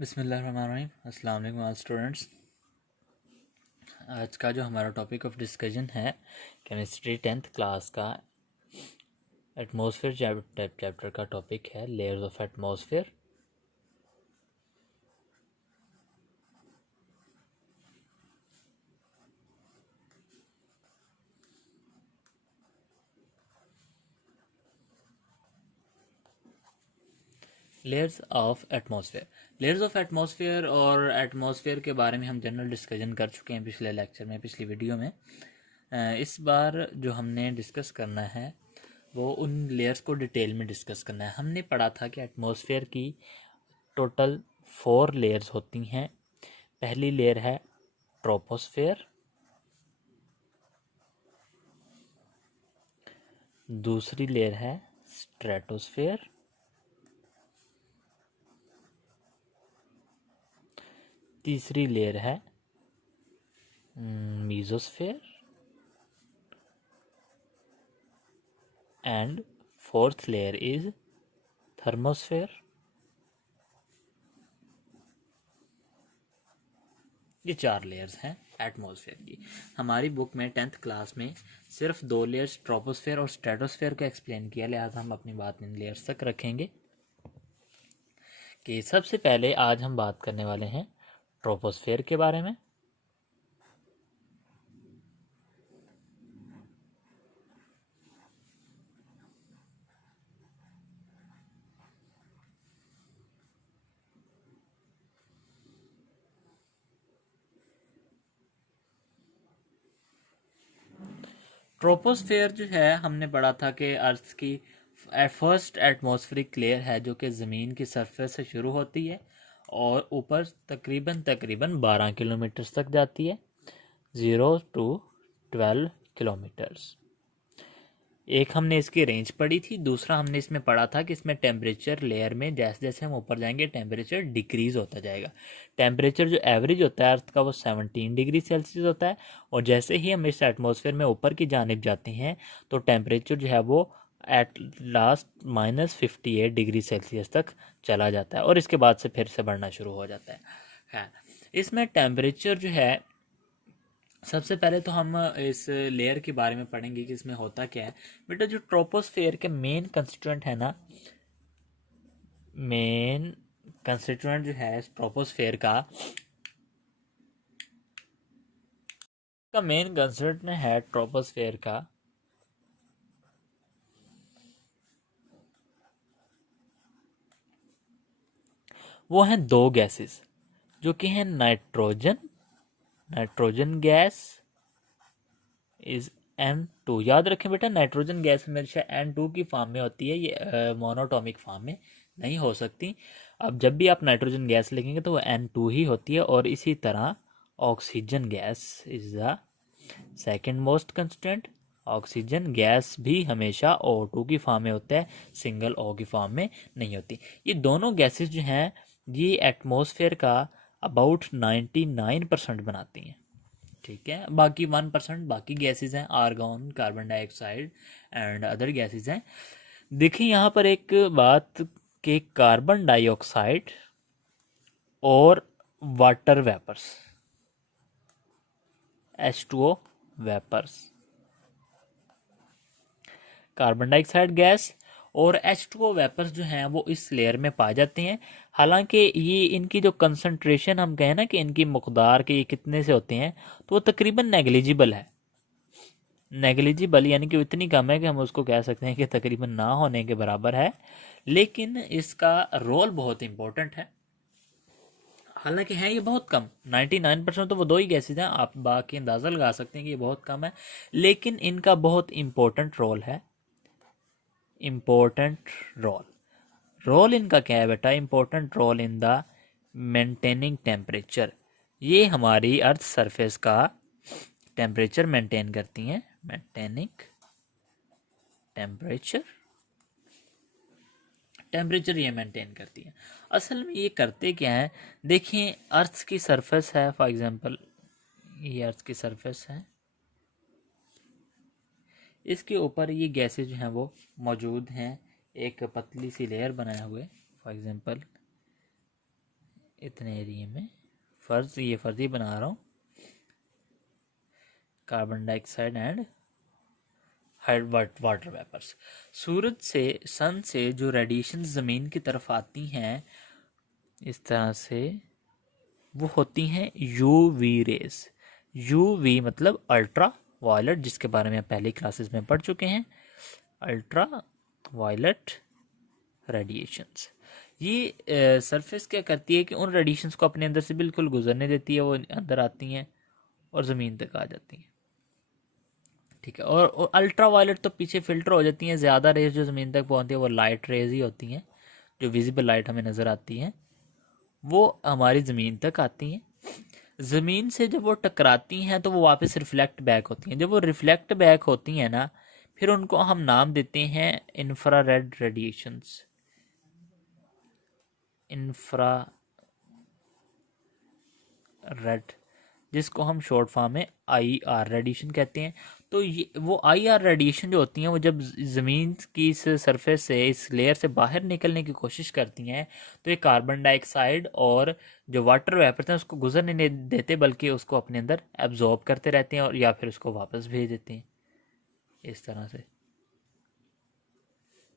बिस्मिल्लाहिर्रहमानिर्रहीम। अस्सलाम वालेकुम ऑल स्टूडेंट्स। आज का जो हमारा टॉपिक ऑफ डिस्कशन है केमिस्ट्री 10th क्लास का एटमॉस्फेयर चैप्टर का टॉपिक है layers of atmosphere. Layers of atmosphere और एटमॉस्फेयर के बारे में हम जनरल डिस्कशन कर चुके हैं पिछले लेक्चर में, पिछली वीडियो में। इस बार जो हमने डिस्कस करना है वो उन लेयर्स को डिटेल में डिस्कस करना है। हमने पढ़ा था कि एटमॉस्फेयर की टोटल 4 लेयर्स होती हैं। पहली लेयर है ट्रोपोस्फेयर, दूसरी लेयर है स्ट्रेटोस्फेयर, तीसरी लेयर है mesosphere and fourth layer is thermosphere. ये 4 लेयर्स हैं एटमॉस्फेयर की। हमारी बुक में 10th क्लास में सिर्फ 2 लेयर्स ट्रोपोस्फेयर और स्ट्रेटोस्फेयर को एक्सप्लेन किया, लिहाजा हम अपनी बात इन लेयर्स तक रखेंगे। कि सबसे पहले आज हम बात करने वाले हैं ट्रोपोस्फेयर के बारे में। ट्रोपोस्फेयर जो है हमने पढ़ा था कि अर्थ की फर्स्ट एटमॉस्फेरिक लेयर है जो कि ज़मीन की सरफेस से शुरू होती है और ऊपर तकरीबन 12 किलोमीटर तक जाती है, 0 to 12 किलोमीटर्स। एक हमने इसकी रेंज पढ़ी थी, दूसरा हमने इसमें पढ़ा था कि इसमें टेम्परेचर लेयर में जैसे जैसे हम ऊपर जाएंगे टेम्परेचर डिक्रीज होता जाएगा। टेम्परेचर जो एवरेज होता है अर्थ का वो 17 डिग्री सेल्सियस होता है, और जैसे ही हम इस एटमॉस्फेयर में ऊपर की जानिब जाते हैं तो टेम्परेचर जो है वो एट लास्ट -58 डिग्री सेल्सियस तक चला जाता है और इसके बाद से फिर से बढ़ना शुरू हो जाता है। इसमें टेम्परेचर जो है, सबसे पहले तो हम इस लेयर के बारे में पढ़ेंगे कि इसमें होता क्या है। बेटा जो ट्रोपोस्फेयर के मेन कंस्टिट्यूएंट है ना, मेन कंस्टिट्यूएंट जो है ट्रोपोस्फेयर का मेन कंस्टिट्यूएंट है ट्रोपोस्फेयर का वो हैं 2 गैसेस जो कि हैं नाइट्रोजन गैस इज N2। याद रखें बेटा, नाइट्रोजन गैस हमेशा N2 की फॉर्म में होती है, ये मोनोटॉमिक फॉर्म में नहीं हो सकती। अब जब भी आप नाइट्रोजन गैस लिखेंगे तो वो N2 ही होती है। और इसी तरह oxygen gas is the second most constant. Oxygen gas भी हमेशा O2 की फॉर्म में होता है, सिंगल O की फॉर्म में नहीं होती। ये दोनों गैसेस जो हैं ये एटमॉस्फेयर का अबाउट 99% बनाती हैं, ठीक है। बाकी 1% बाकी गैसेस हैं, argon, carbon dioxide and other gases हैं। देखिए यहाँ पर एक बात कि कार्बन डाइऑक्साइड और water vapours H2O vapours, carbon dioxide gas और H2O वेपर्स जो हैं वो इस लेयर में पाए जाते हैं। हालांकि ये इनकी जो कंसंट्रेशन हम कहें ना कि इनकी मकदार के ये कितने से होते हैं, तो वो तकरीबन नेग्लिजिबल है। नेग्लिजिबल यानी कि इतनी कम है कि हम उसको कह सकते हैं कि तकरीबन ना होने के बराबर है, लेकिन इसका रोल बहुत इंपॉर्टेंट है। हालांकि है ये बहुत कम, 99% तो वो 2 ही गैसेज हैं, आप बाकी अंदाज़ा लगा सकते हैं कि ये बहुत कम है, लेकिन इनका बहुत इंपॉर्टेंट रोल है। इंपॉर्टेंट रोल इनका क्या है बेटा? Important role in the maintaining temperature. ये हमारी अर्थ सरफेस का टेम्परेचर मेंटेन करती हैं। मेंटेनिंग टेम्परेचर ये मेंटेन करती है। असल में ये करते क्या है, देखिए अर्थ की सरफेस है, फॉर एग्जांपल ये अर्थ की सरफेस है, इसके ऊपर ये गैसेज जो हैं वो मौजूद हैं, एक पतली सी लेयर बनाए हुए। फॉर एग्जांपल इतने एरिए में ये फर्ज ही बना रहा हूँ, carbon dioxide and water vapours. सूरज से, सन से जो रेडिएशन ज़मीन की तरफ आती हैं इस तरह से, वो होती हैं यूवी रेस। यूवी मतलब अल्ट्रा वायलेट, जिसके बारे में आप पहले क्लासेस में पढ़ चुके हैं, अल्ट्रा वायलेट रेडिएशंस। ये सरफेस क्या करती है कि उन रेडिएशंस को अपने अंदर से बिल्कुल गुजरने देती है, वो अंदर आती हैं और ज़मीन तक आ जाती हैं, ठीक है। और अल्ट्रा वायलेट तो पीछे फिल्टर हो जाती हैं, ज़्यादा रेज जो ज़मीन तक पहुंचती है वो लाइट रेज ही होती हैं, जो विजिबल लाइट हमें नज़र आती हैं वो हमारी ज़मीन तक आती हैं। ज़मीन से जब वो टकराती हैं तो वो वापस रिफ्लेक्ट बैक होती हैं। जब वो रिफ्लेक्ट बैक होती हैं ना, फिर उनको हम नाम देते हैं इंफ्रारेड रेडिएशंस। इंफ्रारेड, जिसको हम शॉर्ट फॉर्म में IR रेडिएशन कहते हैं। तो ये वो IR रेडिएशन जो होती हैं वो जब ज़मीन की इस सरफेस से, इस लेयर से बाहर निकलने की कोशिश करती हैं तो ये कार्बन डाइऑक्साइड और जो वाटर वेपर हैं उसको गुजरने नहीं देते, बल्कि उसको अपने अंदर एब्जॉर्ब करते रहते हैं और या फिर उसको वापस भेज देते हैं इस तरह से,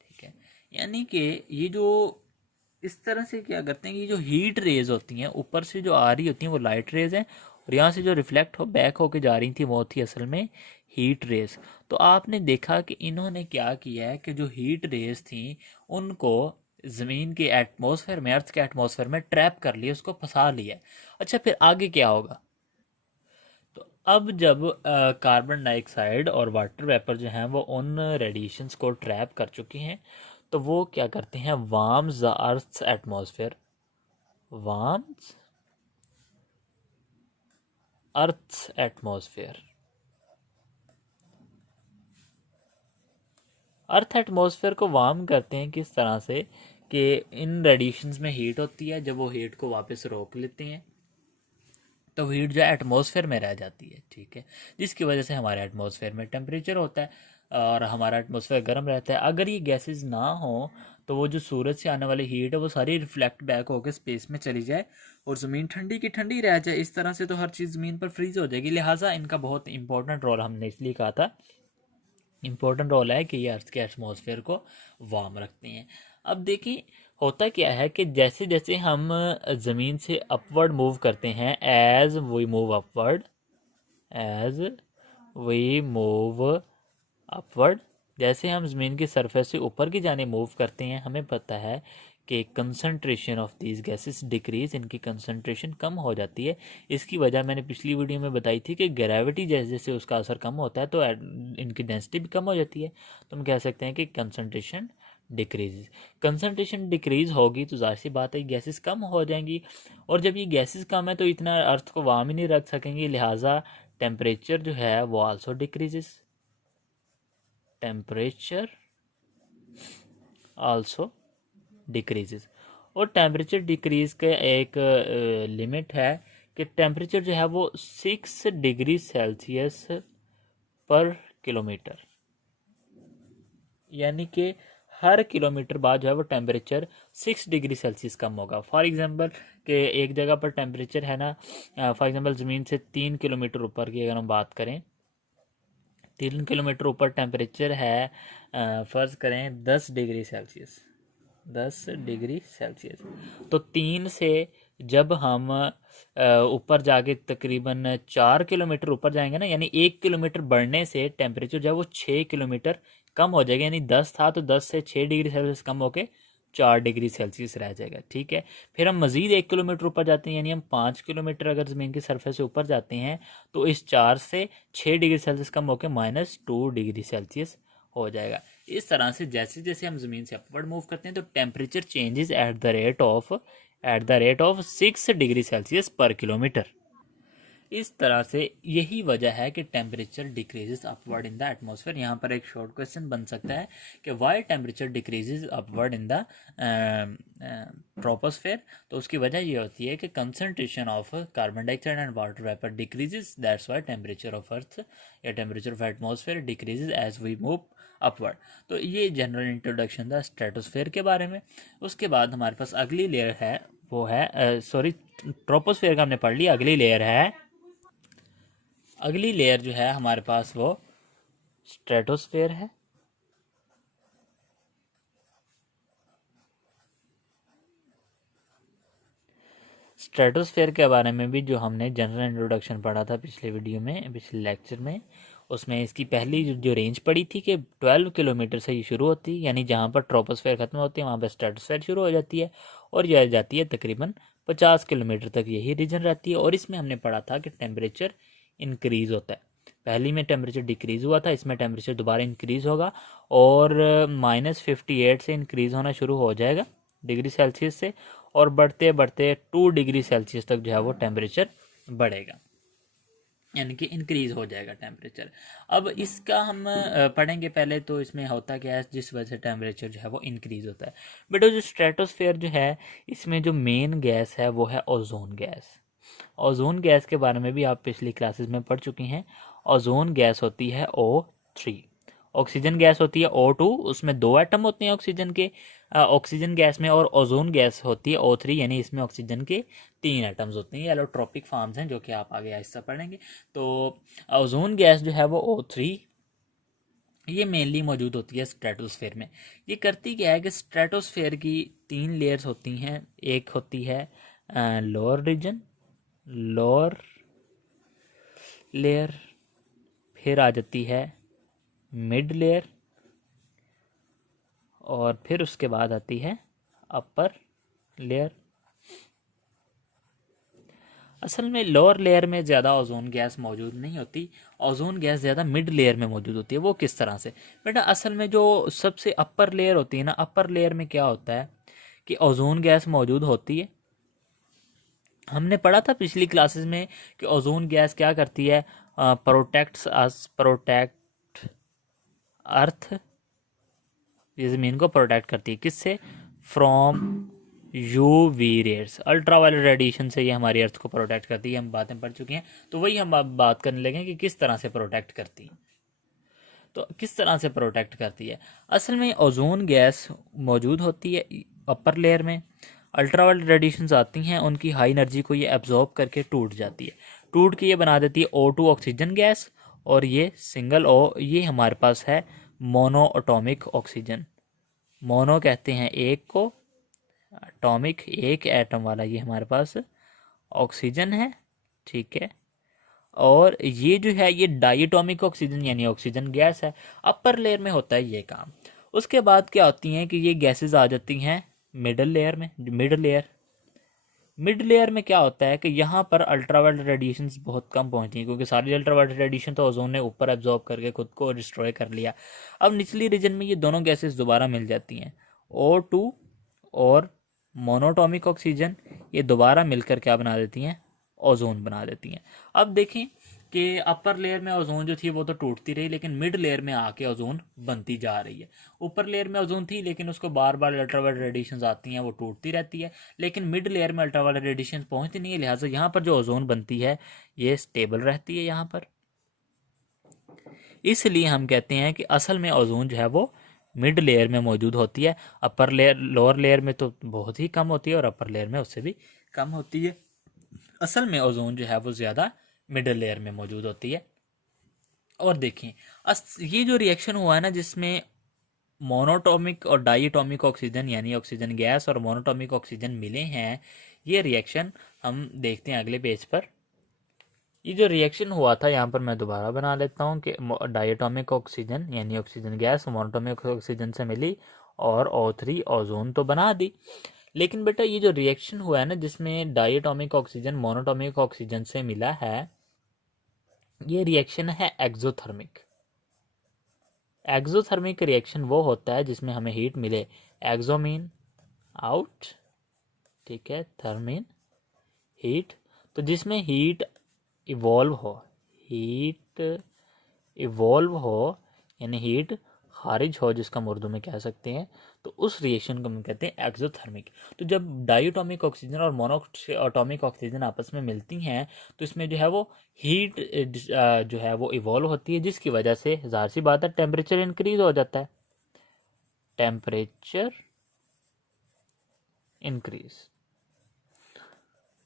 ठीक है। यानी कि ये जो इस तरह से क्या करते हैं कि जो हीट रेज होती हैं ऊपर से जो आ रही होती हैं वो लाइट रेज हैं, और यहाँ से जो रिफ्लेक्ट हो बैक होके जा रही थी वो थी असल में हीट रेज। तो आपने देखा कि इन्होंने क्या किया है कि जो हीट रेज थी उनको ज़मीन के एटमॉस्फेयर में, अर्थ के एटमॉस्फेयर में ट्रैप कर लिया, उसको फंसा लिया। अच्छा, फिर आगे क्या होगा? तो अब जब कार्बन डाइऑक्साइड और वाटर वेपर जो हैं वो उन रेडिएशंस को ट्रैप कर चुकी हैं, तो वो क्या करते हैं, warms the earth's atmosphere, warms earth's atmosphere. Earth atmosphere को वार्म करते हैं किस तरह से कि इन रेडिएशंस में हीट होती है, जब वो हीट को वापस रोक लेते हैं तो हीट जो है एटमॉस्फेयर में रह जाती है, ठीक है, जिसकी वजह से हमारे एटमॉस्फेयर में टेम्परेचर होता है और हमारा एटमॉस्फेयर गर्म रहता है। अगर ये गैसेस ना हो तो वो जो सूरज से आने वाली हीट है वो सारी रिफ्लेक्ट बैक होकर स्पेस में चली जाए और ज़मीन ठंडी की ठंडी रह जाए। इस तरह से तो हर चीज़ ज़मीन पर फ्रीज हो जाएगी। लिहाजा इनका बहुत इंपॉर्टेंट रोल हमने इसलिए कहा था, इम्पोर्टेंट रोल है कि ये अर्थ के एटमॉस्फेयर को वार्म रखते हैं। अब देखिए होता क्या है कि जैसे जैसे हम ज़मीन से अपवर्ड मूव करते हैं, as we move upward, as we move upward, जैसे हम ज़मीन की सरफेस से ऊपर की जाने मूव करते हैं, हमें पता है कि concentration of these gases decrease, इनकी कंसंट्रेशन कम हो जाती है। इसकी वजह मैंने पिछली वीडियो में बताई थी कि ग्रेविटी जैसे जैसे उसका असर कम होता है तो इनकी डेंसिटी भी कम हो जाती है। तो हम कह सकते हैं कि कंसंट्रेशन डिक्रीज, कंसंट्रेशन डिक्रीज होगी तो जाहिर सी बात है गैसेस कम हो जाएंगी, और जब ये गैसेस कम है तो इतना अर्थ को वार्म ही नहीं रख सकेंगे, लिहाजा टेम्परेचर जो है वो also decreases, temperature also decreases. और टेम्परेचर डिक्रीज का एक लिमिट है कि टेम्परेचर जो है वो 6 डिग्री सेल्सियस पर किलोमीटर, यानी कि हर किलोमीटर बाद जो है वो टेम्परेचर 6 डिग्री सेल्सियस कम होगा। फॉर एग्जांपल कि एक जगह पर टेम्परेचर है ना, फॉर एग्जांपल ज़मीन से 3 किलोमीटर ऊपर की अगर हम बात करें, 3 किलोमीटर ऊपर टेम्परेचर है फ़र्ज़ करें 10 डिग्री सेल्सियस, 10 डिग्री सेल्सियस। तो 3 से जब हम ऊपर जाके तकरीबन 4 किलोमीटर ऊपर जाएंगे ना, यानी 1 किलोमीटर बढ़ने से टेम्परेचर जो है वो 6 किलोमीटर कम हो जाएगा, यानी 10 था तो 10 से 6 डिग्री सेल्सियस कम होके 4 डिग्री सेल्सियस रह जाएगा, ठीक है। फिर हम मज़ीद 1 किलोमीटर ऊपर जाते हैं, यानी हम 5 किलोमीटर अगर ज़मीन की सरफेस से ऊपर जाते हैं तो इस 4 से 6 डिग्री सेल्सियस कम होकर -2 डिग्री सेल्सियस हो जाएगा। इस तरह से जैसे जैसे हम ज़मीन से अपवर्ड मूव करते हैं तो temperature changes at the rate of 6 degree Celsius per kilometre. इस तरह से यही वजह है कि temperature decreases upward in the atmosphere. यहाँ पर एक शॉर्ट क्वेश्चन बन सकता है कि why temperature decreases upward in the troposphere. तो उसकी वजह ये होती है कि concentration of carbon dioxide and water vapour decreases, that's why temperature of earth या temperature of atmosphere decreases as we move upward. तो ये जनरल इंट्रोडक्शन था स्ट्रेटोस्फेयर के बारे में। उसके बाद हमारे पास अगली लेयर है वो है, सॉरी, ट्रोपोस्फेयर का हमने पढ़ लिया। अगली लेयर है, अगली लेयर जो है हमारे पास वो स्ट्रेटोस्फेयर है। स्ट्रेटोस्फेयर के बारे में भी जो हमने जनरल इंट्रोडक्शन पढ़ा था पिछले वीडियो में, पिछले लेक्चर में, उसमें इसकी पहली जो रेंज पड़ी थी कि 12 किलोमीटर से ये शुरू होती है, यानी जहाँ पर ट्रोपोस्फेयर खत्म होती है वहाँ पर स्ट्रेटोस्फेयर शुरू हो जाती है, और यह जाती है तकरीबन 50 किलोमीटर तक यही रीजन रहती है। और इसमें हमने पढ़ा था कि टेम्परेचर इंक्रीज होता है। पहली में टेम्परेचर डिक्रीज हुआ था, इसमें टेम्परेचर दोबारा इंक्रीज होगा और -58 से इंक्रीज होना शुरू हो जाएगा डिग्री सेल्सियस से, और बढ़ते बढ़ते 2 डिग्री सेल्सियस तक जो है वो टेम्परेचर बढ़ेगा, यानी कि इंक्रीज हो जाएगा टेम्परेचर। अब इसका हम पढ़ेंगे पहले। तो इसमें होता क्या है जिस वजह से टेम्परेचर जो है वो इंक्रीज होता है। बेटा जो स्ट्रेटोस्फेयर जो है, इसमें जो मेन गैस है वो है ओजोन गैस। ओजोन गैस के बारे में भी आप पिछली क्लासेस में पढ़ चुकी हैं। ओजोन गैस होती है O3। ऑक्सीजन गैस होती है O2, उसमें 2 एटम होते हैं ऑक्सीजन के, ऑक्सीजन गैस में। और ओजोन गैस होती है O3, यानी इसमें ऑक्सीजन के 3 एटम्स होते हैं। एलोट्रोपिक फॉर्म्स हैं जो कि आप आगे हिस्सा पढ़ेंगे। तो ओजोन गैस जो है वो O3, ये मेनली मौजूद होती है स्ट्रेटोस्फेयर में। ये करती क्या है कि स्ट्रेटोस्फेयर की 3 लेयर्स होती हैं। एक होती है लोअर रीजन, लोअर लेयर, फिर आ जाती है मिड लेयर, और फिर उसके बाद आती है अपर लेयर। असल में लोअर लेयर में ज़्यादा ओजोन गैस मौजूद नहीं होती, ओजोन गैस ज़्यादा मिड लेयर में मौजूद होती है। वो किस तरह से? बेटा असल में जो सबसे अपर लेयर होती है ना, अपर लेयर में क्या होता है कि ओजोन गैस मौजूद होती है। हमने पढ़ा था पिछली क्लासेस में कि ओजोन गैस क्या करती है, प्रोटेक्ट्स अस, प्रोटेक्ट अर्थ, ये ज़मीन को प्रोटेक्ट करती है किससे? From UV rares, ultraviolet radiation से ये हमारी अर्थ को प्रोटेक्ट करती है। हम बातें पढ़ चुके हैं, तो वही हम अब बात करने लगे कि किस तरह से प्रोटेक्ट करती है। तो किस तरह से प्रोटेक्ट करती है? असल में ओजोन गैस मौजूद होती है अपर लेयर में। अल्ट्रावायलेट रेडिएशंस आती हैं, उनकी हाई एनर्जी को ये एब्जॉर्ब करके टूट जाती है, टूट के ये बना देती है O2 ऑक्सीजन गैस, और ये सिंगल O, ये हमारे पास है मोनो एटॉमिक ऑक्सीजन। मोनो कहते हैं एक को, एटॉमिक एक एटम वाला ये हमारे पास ऑक्सीजन है, ठीक है। और ये जो है ये डाइएटॉमिक ऑक्सीजन यानी ऑक्सीजन गैस है। अपर लेयर में होता है ये काम। उसके बाद क्या होती हैं कि ये गैसेस आ जाती हैं मिडल लेयर में। मिड लेयर में क्या होता है कि यहाँ पर अल्ट्रावायलेट रेडिएशन बहुत कम पहुँचती हैं, क्योंकि सारी अल्ट्रावायलेट रेडिएशन तो ओजोन ने ऊपर एब्जॉर्ब करके खुद को डिस्ट्रॉय कर लिया। अब निचली रीजन में ये दोनों गैसेस दोबारा मिल जाती हैं, O2 और मोनोटॉमिक ऑक्सीजन, ये दोबारा मिलकर क्या बना देती हैं? ओजोन बना देती हैं। अब देखें कि अपर लेयर में ओजोन जो थी वो तो टूटती रही, लेकिन मिड लेयर में आके ओजोन बनती जा रही है। ऊपर लेयर में ओजोन थी, लेकिन उसको बार बार अल्ट्रावायलेट रेडिएशन आती हैं, वो टूटती रहती है। लेकिन मिड लेयर में अल्ट्रावायलेट रेडिएशन पहुंचती नहीं है, लिहाजा यहाँ पर जो ओजोन बनती है ये स्टेबल रहती है यहाँ पर। इसलिए हम कहते हैं कि असल में ओजोन जो है वो मिड लेयर में मौजूद होती है। अपर लेयर, लोअर लेयर में तो बहुत ही कम होती है, और अपर लेयर में उससे भी कम होती है। असल में ओजोन जो है वो ज़्यादा मिडल लेयर में मौजूद होती है। और देखें ये जो रिएक्शन हुआ है ना, जिसमें मोनोटॉमिक और डाइएटॉमिक ऑक्सीजन यानी ऑक्सीजन गैस और मोनोटॉमिक ऑक्सीजन मिले हैं, ये रिएक्शन हम देखते हैं अगले पेज पर। ये जो रिएक्शन हुआ था यहाँ पर मैं दोबारा बना लेता हूँ कि डाइएटॉमिक ऑक्सीजन यानी ऑक्सीजन गैस मोनोटॉमिक ऑक्सीजन से मिली और O3 ओजोन तो बना दी। लेकिन बेटा ये जो रिएक्शन हुआ है ना, जिसमें डाइएटॉमिक ऑक्सीजन मोनोटॉमिक ऑक्सीजन से मिला है, ये रिएक्शन है एक्सोथर्मिक। एक्सोथर्मिक रिएक्शन वो होता है जिसमें हमें हीट मिले, एक्सोमीन आउट, ठीक है, थर्मिन हीट। तो जिसमें हीट इवॉल्व हो, हीट इवॉल्व हो यानी हीट खारिज हो, जिसका हम उर्दू में कह सकते हैं, तो उस रिएक्शन को हम कहते हैं एक्सोथर्मिक। तो जब डाइएटॉमिक ऑक्सीजन और मोनोटॉमिक ऑक्सीजन आपस में मिलती हैं, तो इसमें जो है वो हीट जो है वो इवॉल्व होती है, जिसकी वजह से ज़ाहिर सी बात है टेम्परेचर इंक्रीज हो जाता है, टेम्परेचर इंक्रीज।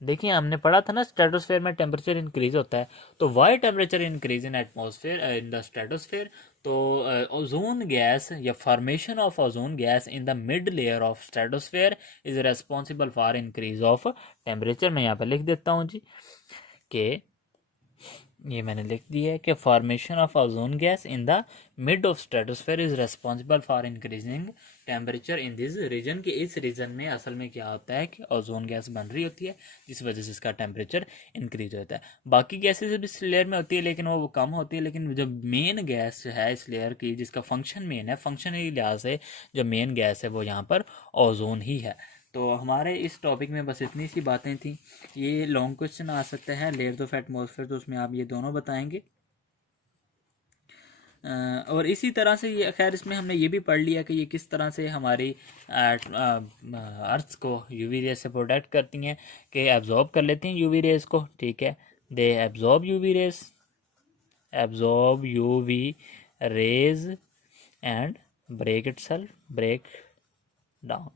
देखिए हमने पढ़ा था ना स्ट्रेटोस्फेयर में टेम्परेचर इंक्रीज होता है, तो why temperature increase in atmosphere in the stratosphere, तो ओजोन गैस या formation of ozone gas in the mid layer of stratosphere is responsible for increase of temperature. मैं यहाँ पे लिख देता हूँ जी कि ये मैंने लिख दिया है कि formation of ozone gas in the mid of stratosphere is responsible for increasing temperature in this region, कि इस रीजन में असल में क्या होता है कि ओजोन गैस बन रही होती है जिस वजह से इसका टेम्परेचर इंक्रीज होता है। बाकी गैसेज भी इस लेयर में होती है लेकिन वो कम होती है, लेकिन जो मेन गैस है इस लेयर की जिसका फंक्शन मेन है, फंक्शन के लिहाज से जो मेन गैस है वो यहाँ पर ओजोन ही है। तो हमारे इस टॉपिक में बस इतनी सी बातें थी। ये लॉन्ग क्वेश्चन आ सकते हैं लेयर्स ऑफ एटमॉस्फेयर, तो उसमें आप ये दोनों बताएंगे। और इसी तरह से ये खैर इसमें हमने ये भी पढ़ लिया कि ये किस तरह से हमारी अर्थ को यूवी रेज से प्रोटेक्ट करती हैं, कि एब्जॉर्ब कर लेती हैं यूवी रेज को, ठीक है। They absorb UV rays, absorb UV rays and break itself, break down,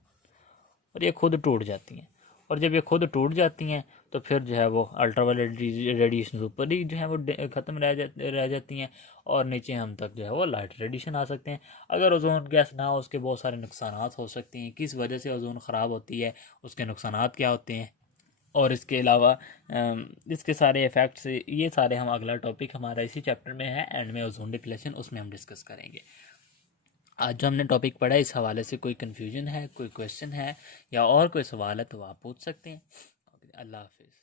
और ये खुद टूट जाती हैं। और जब ये खुद टूट जाती हैं तो फिर जो है वो अल्ट्रावायलेट रेडिएशन ऊपर ही जो है वो ख़त्म रह जाती हैं, और नीचे हम तक जो है वो लाइट रेडिएशन आ सकते हैं। अगर ओजोन गैस ना हो उसके बहुत सारे नुकसानात हो सकते हैं, किस वजह से ओजोन ख़राब होती है, उसके नुकसानात क्या होते हैं, और इसके अलावा इसके सारे इफ़ेक्ट्स, ये सारे हम अगला टॉपिक हमारा इसी चैप्टर में है एंड में ओजोन डिप्लेशन, उसमें हम डिस्कस करेंगे। आज जो हमने टॉपिक पढ़ा इस हवाले से कोई कन्फ्यूजन है, कोई क्वेश्चन है या और कोई सवाल है तो आप पूछ सकते हैं। अल्लाह हाफिज़।